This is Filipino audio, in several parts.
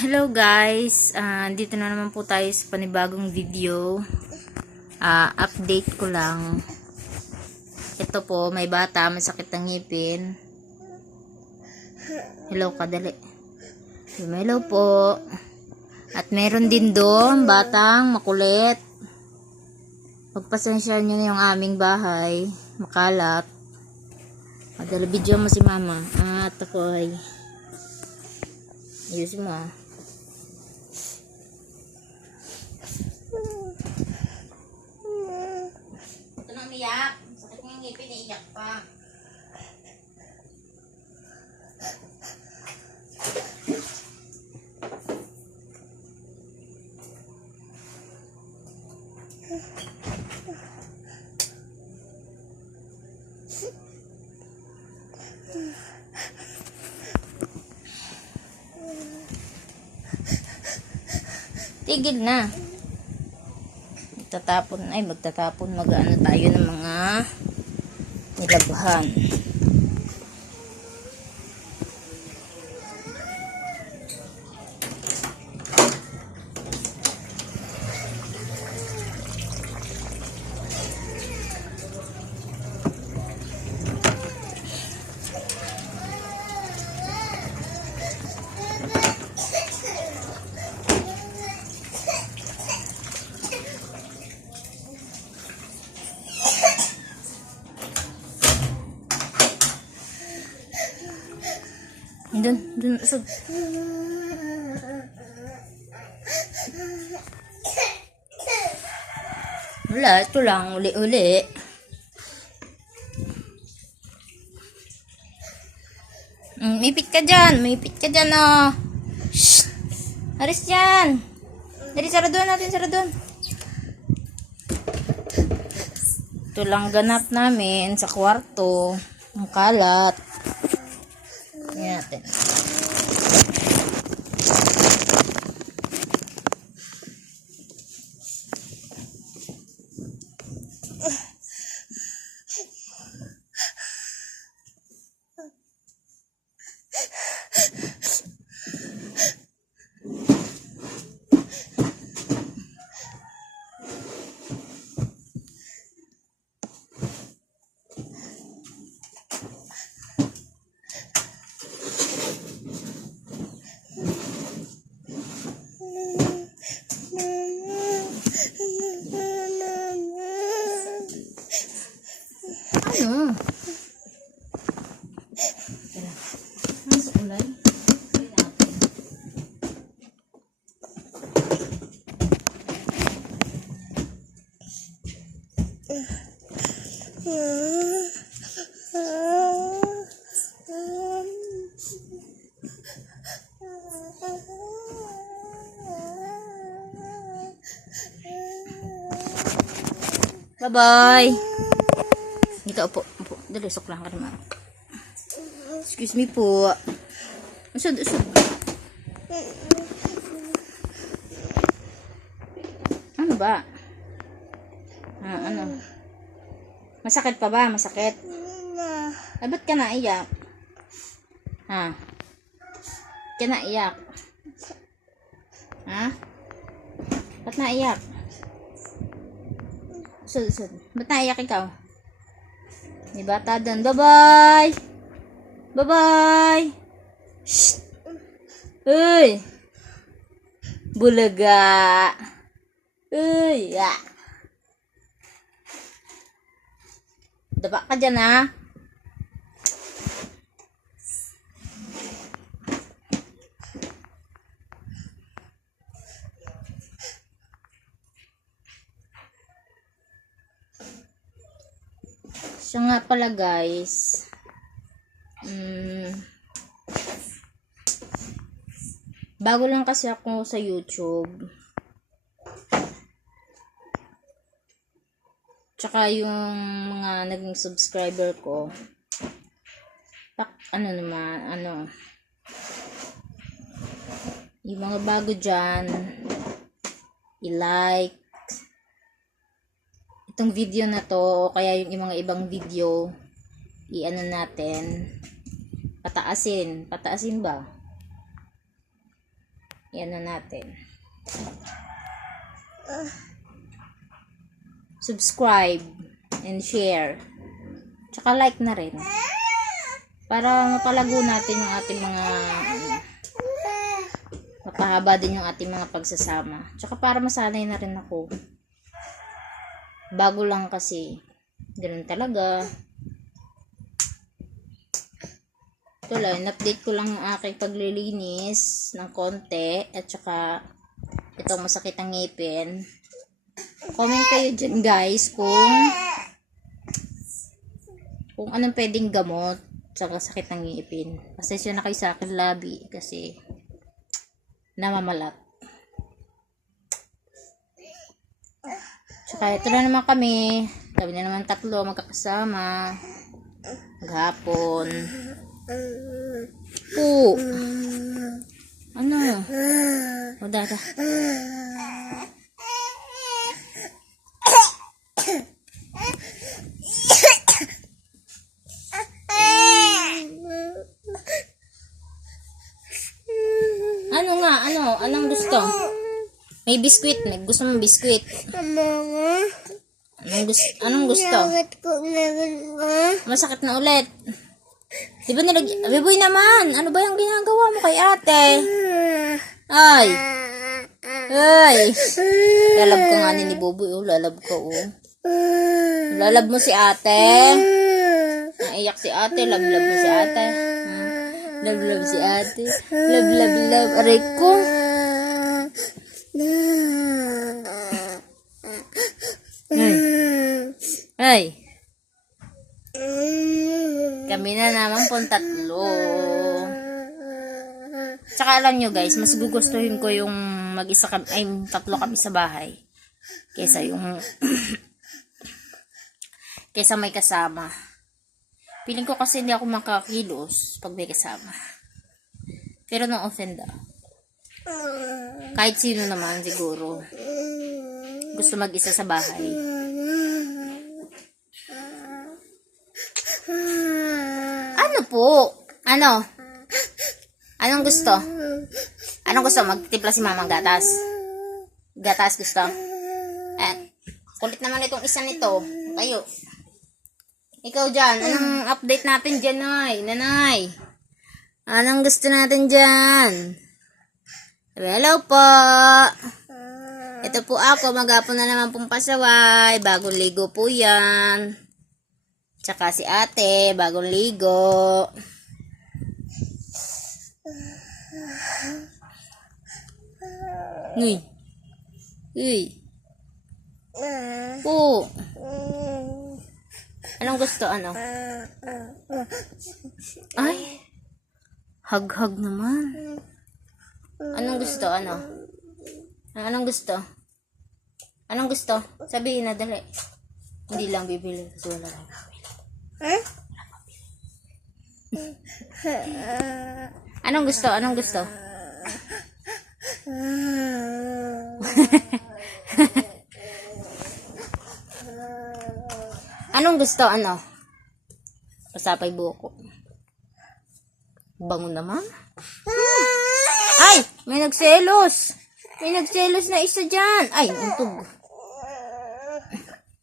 Hello guys, dito na naman po tayo sa panibagong video. Update ko lang. Ito po, may bata, masakit ang ngipin. Hello ka, dali. Hello po. At meron din doon, batang makulit. Pagpasensya nyo na yung aming bahay. Makalat. Dali, video mo si mama. At ako ay ayusin mo. Ito na umiyak. Sakit ng ngipin, iiyak pa. Tigil na. Magtatapon mag-ano tayo ng mga nilabhan. Dun, usog. Wala, ito lang, uli-uli. Mipit ka dyan, oh. Shhh! Haris dyan. Dali, saradon natin, saradon. Ito lang ganap namin sa kwarto. Ang kalat. Yan natin. Ano? Mas ulay. Bye-bye. Dito, upo. Dali, sok lang ka naman. Excuse me po. Usod. Ano ba? Ano? Masakit pa ba? Masakit? Ay, ba't ka naiyak? Ha? Ka naiyak? Ha? Ba't naiyak? Usod. Ba't naiyak ikaw? May bata doon. Bye-bye! Bye-bye! Shhh! Uy! Bulaga! Uy! Ya! Daba ka dyan, ha? Siya nga pala guys, bago lang kasi ako sa YouTube, tsaka yung mga naging subscriber ko, yung mga bago dyan, i-like itong video na to, o kaya yung mga ibang video, i-ano natin, pataasin ba? Yan na natin. Subscribe and share. Tsaka like na rin. Para mapalago natin yung ating mga mapahaba din yung ating mga pagsasama. Tsaka para masanay na rin ako. Bago lang kasi. Ganun talaga. Ito lang, update ko lang ang aking paglilinis ng konti. At saka, itong masakit ang ngipin. Comment kayo dyan guys kung anong pwedeng gamot sa sakit ng ngipin. Pasensya na kayo sa akin labi kasi namamalat. Tsaka ito na naman kami. Kami na naman tatlo magkakasama. Maghapon. Po. Ano? O dada. Ano nga? Ano? Anong gusto? May biskwit. May gusto mong biskwit. Anong gusto? Masakit na ulit. Di ba Biboy naman. Ano ba yung ginagawa mo kay ate? Ay. Lalab ka nga ni Boboy. Oh, lalab ka oh. Lalab mo si ate. Naiyak si ate. Love mo si ate. Love si ate. Love. Aray ko. Ay. Kami na naman pong tatlo. Tsaka alam nyo guys, mas gugustuhin ko yung mag-isa kami, ay tatlo kami sa bahay. Kesa yung kesa may kasama. Feeling ko kasi hindi ako makakilos pag may kasama. Pero no offend ah. Kahit sino naman siguro gusto mag-isa sa bahay. Ano po? Ano? Anong gusto? Anong gusto? Magtitimpla si mama gatas? Gatas gusto? Kulit naman itong isa nito. Tayo. Ikaw dyan. Anong update natin dyan, Nanay? Anong gusto natin dyan? Hello po. Ito po ako. Maghapon na naman pong pasaway. Bagong ligo po yan. Tsaka si ate. Bagong ligo. Uy. Po. Anong gusto? Ano? Ay. Hag-hag naman. Anong gusto? Ano? Anong gusto? Anong gusto? Sabihin na dali. Hindi lang bibili kasi wala lang bibili. Anong gusto? Anong gusto? Anong gusto? Ano? Pasapay buko. Bango naman. Ay! May nagselos. May nagselos na isa dyan. Ay, untog.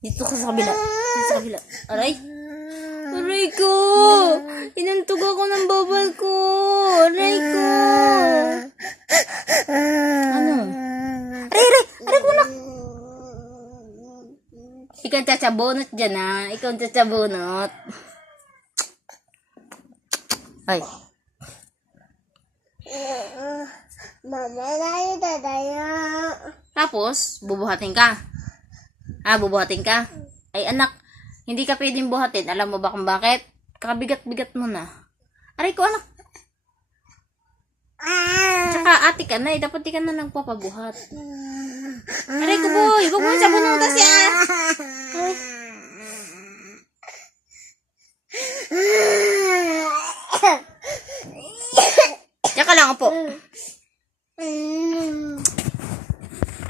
Dito ka sa kabila. Dito sa kabila. Aray. Aray ko. Inuntog ako ng babal ko. Aray ko. Ano? Aray ko na. Ikaw tsabonot dyan ha. Ikaw tsabonot. Ay. Mama, tayo. Tapos, bubuhatin ka. Bubuhatin ka. Ay anak, hindi ka pwedeng buhatin. Alam mo ba kung bakit? Kakabigat-bigat mo na. Aray ko anak. Tsaka ate ka na dapat di ka na nagpapabuhat. Aray ko boy, huwag mo sa bunutas yan. Ay. Tsaka lang po.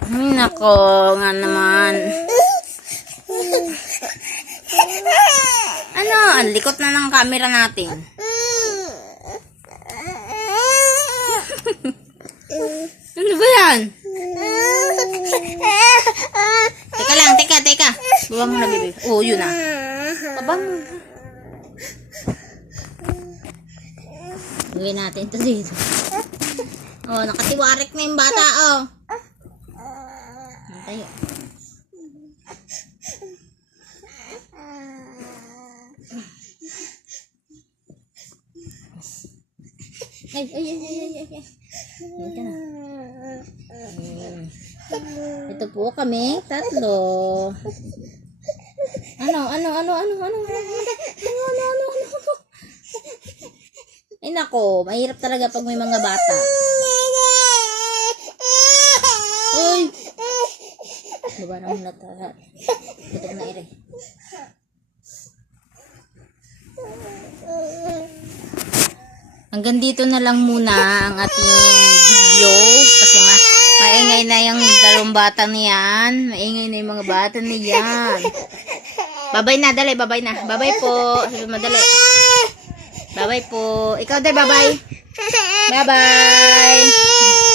Nako nga naman. Ano? Ang likot na ng camera natin. yan? Teka lang, teka. Baba mo na, baby. Oo, yun na. Baba mo. Gawin natin ito dito. Oh, nakatiwarik na yung bata, oh. Tayo. Ay. Ayan ka na. Ito po kami, tatlo. Ano? Ay nako, mahirap talaga pag may mga bata. Uy! Baba na muna tayo. Ito na ere. Hanggang dito na lang muna ang ating video kasi maingay na yung dalawang bata niyan. Maingay na yung mga bata niyan. Babay na, dali, babay na. Babay po. Sabi madali. Babay po. Ikaw din, babay. Bye-bye.